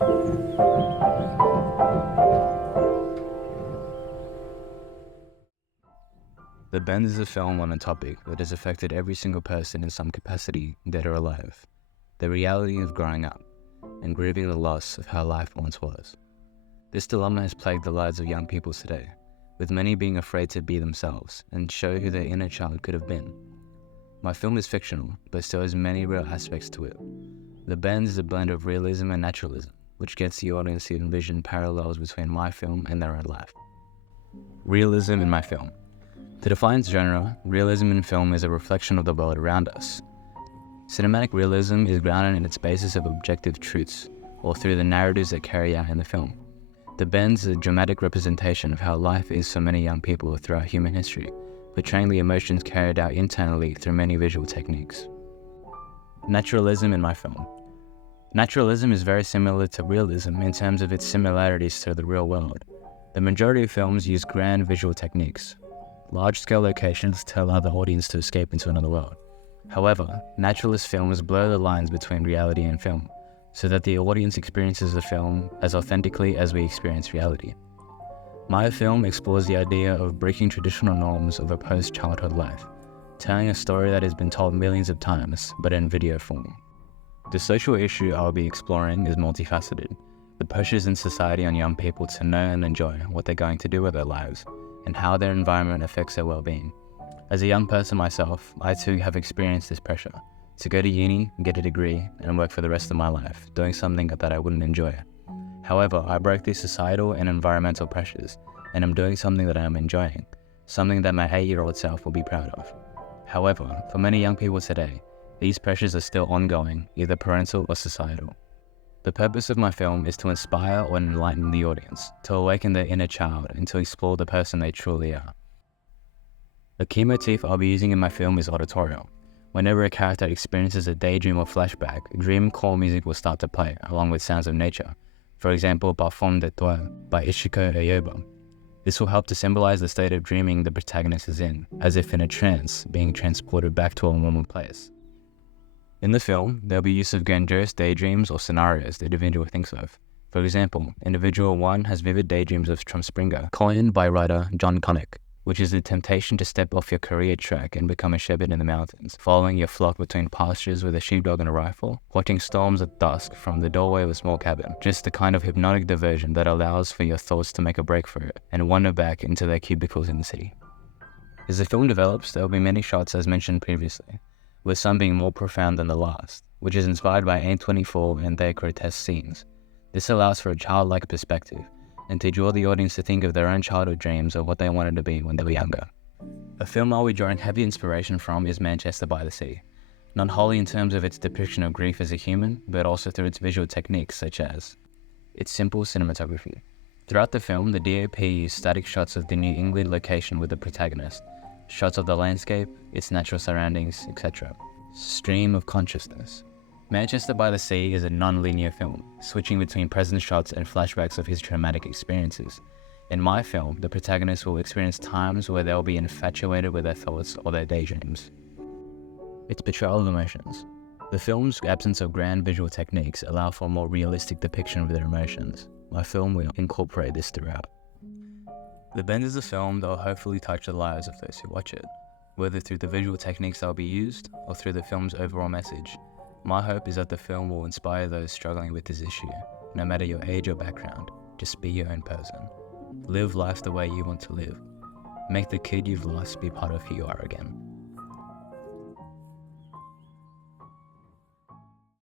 The Bend is a film on a topic that has affected every single person in some capacity, dead or alive. The reality of growing up and grieving the loss of how life once was. This dilemma has plagued the lives of young people today, with many being afraid to be themselves and show who their inner child could have been. My film is fictional, but still has many real aspects to it. The Bend is a blend of realism and naturalism, which gets the audience to envision parallels between my film and their own life. Realism in my film. To define its genre, realism in film is a reflection of the world around us. Cinematic realism is grounded in its basis of objective truths, or through the narratives that carry out in the film. The Bend is a dramatic representation of how life is for many young people throughout human history, portraying the emotions carried out internally through many visual techniques. Naturalism in my film. Naturalism is very similar to realism in terms of its similarities to the real world. The majority of films use grand visual techniques, large-scale locations to allow the audience to escape into another world. However, naturalist films blur the lines between reality and film, so that the audience experiences the film as authentically as we experience reality. My film explores the idea of breaking traditional norms of a post-childhood life, telling a story that has been told millions of times, but in video form. The social issue I'll be exploring is multifaceted. The pressures in society on young people to know and enjoy what they're going to do with their lives, and how their environment affects their well-being. As a young person myself, I too have experienced this pressure to go to uni, get a degree, and work for the rest of my life, doing something that I wouldn't enjoy. However, I broke these societal and environmental pressures, and I'm doing something that I am enjoying, something that my 8-year-old self will be proud of. However, for many young people today, these pressures are still ongoing, either parental or societal. The purpose of my film is to inspire or enlighten the audience, to awaken their inner child and to explore the person they truly are. The key motif I'll be using in my film is auditorial. Whenever a character experiences a daydream or flashback, dream core music will start to play, along with sounds of nature. For example, Parfum de Toi by Ishiko Ayoba. This will help to symbolize the state of dreaming the protagonist is in, as if in a trance, being transported back to a normal place. In the film, there will be use of grandiose daydreams or scenarios the individual thinks of. For example, individual 1 has vivid daydreams of Trumspringa, coined by writer John Connick, which is the temptation to step off your career track and become a shepherd in the mountains, following your flock between pastures with a sheepdog and a rifle, watching storms at dusk from the doorway of a small cabin, just the kind of hypnotic diversion that allows for your thoughts to make a break for it and wander back into their cubicles in the city. As the film develops, there will be many shots as mentioned previously, with some being more profound than the last, which is inspired by A24 and their grotesque scenes. This allows for a childlike perspective, and to draw the audience to think of their own childhood dreams of what they wanted to be when they were younger. A film I'll be drawing heavy inspiration from is Manchester by the Sea, not wholly in terms of its depiction of grief as a human, but also through its visual techniques such as its simple cinematography. Throughout the film, the DOP used static shots of the New England location with the protagonist, shots of the landscape, its natural surroundings, etc. Stream of consciousness. Manchester by the Sea is a non-linear film, switching between present shots and flashbacks of his traumatic experiences. In my film, the protagonist will experience times where they'll be infatuated with their thoughts or their daydreams. Its portrayal of emotions. The film's absence of grand visual techniques allow for a more realistic depiction of their emotions. My film will incorporate this throughout. The Bend is a film that will hopefully touch the lives of those who watch it, whether through the visual techniques that will be used or through the film's overall message. My hope is that the film will inspire those struggling with this issue, no matter your age or background. Just be your own person. Live life the way you want to live. Make the kid you've lost be part of who you are again.